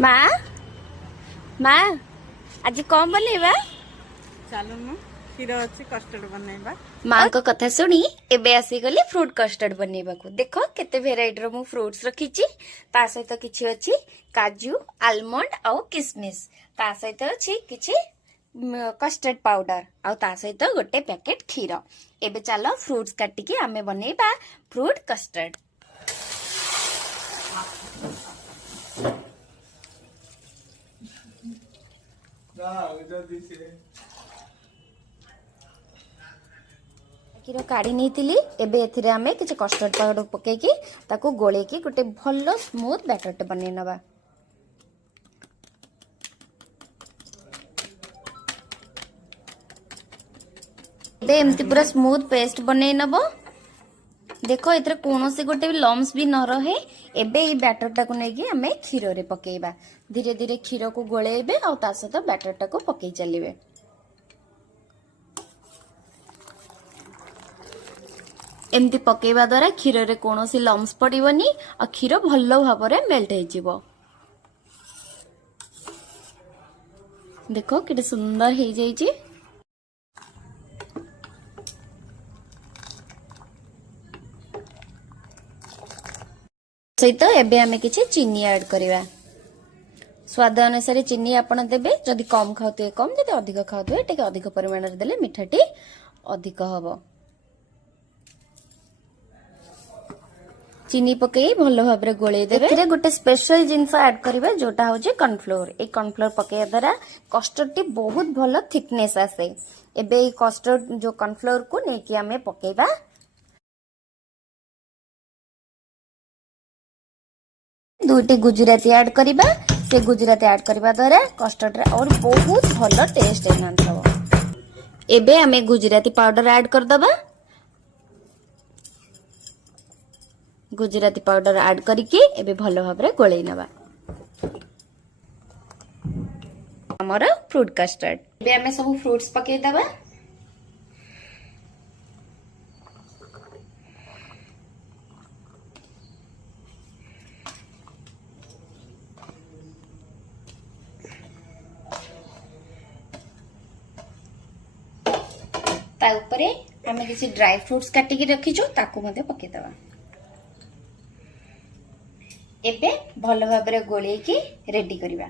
माँ माँ आज कौन बनेबा चलुनु क्षीर अच्छी कस्टर्ड बनैबा। माँ को कथा शुणी एबे आसीगली फ्रूट कस्टर्ड बनैबा को देख केते भेराइटी रो मु फ्रूट्स रखीची ता सहित किछि अछि काजू आलमंड आ किसमिस ता सहित अछि किछि कस्टर्ड पाउडर आ ता सहित गोटे पैकेट क्षीर। एबे चलो फ्रूट्स काटी के आमे बनैबा फ्रूट कस्टर्ड। क्षीर काढ़ी नहीं एबे एथिरे आमे किछि कस्टर्ड पाउडर पकेकी ताको गोलेकी गोटे भल्लो स्मूथ बैटर बनै नबा। एबे एमती पूरा स्मूथ पेस्ट बनै नबो। देखो एथरे कोनोसी गोटे भी लम्स भी न रहे। एबे ई बैटर टाको नेकी आमे क्षीर रे पकेइबा। धीरे धीरे क्षीर को गोलेबे आ ता सहित बैटर टाको पकेइ चलिबे। एमती पकेइबा द्वारा क्षीर रे कोनोसी लम्स पड़िबनी आ क्षीर भल्लो भाबरे मेल्ट हे जिवो। देखो केते सुंदर हे जाईची। सहित एबे आमे किछि चीनी ऐड करिवा। स्वाद अनुसार चीनी आपण देबे। जदि कम खाउते कम, जदि अधिक खाउते टिके अधिक परिमाण रे देले मिठाटी अधिक हबो। चीनी पकई भलो भाबरे गोळेई देबे। एथिरे गोटे स्पेशल जिंस ऐड करिवे जोटा होजे कॉर्नफ्लोर। ए कॉर्नफ्लोर पकेया द्वारा कस्टर्ड टी बहुत भलो थिकनेस आसे। एबे ए कस्टर्ड जो कॉर्नफ्लोर को नेकी आमे पकेइबा। दुटी गुजराती ऐड करिबा। से गुजराती ऐड करिबा द्वारा कस्टर्ड रे और बहुत भलो टेस्ट एनहांस हबो। एबे आमे गुजराती पाउडर ऐड कर दबा। गुजराती पाउडर ऐड करिके एबे भलो भाबरे गोळेई नबा। हमर फ्रूट कस्टर्ड एबे आमे सब फ्रूट्स पकेई दबा। ता ऊपरे आमे किसी ड्राई फ्रूट्स काटी के रखिछु ताको मध्ये पकेई दबा। एबे भलो भाबरे गोळेई के रेडी करिबा।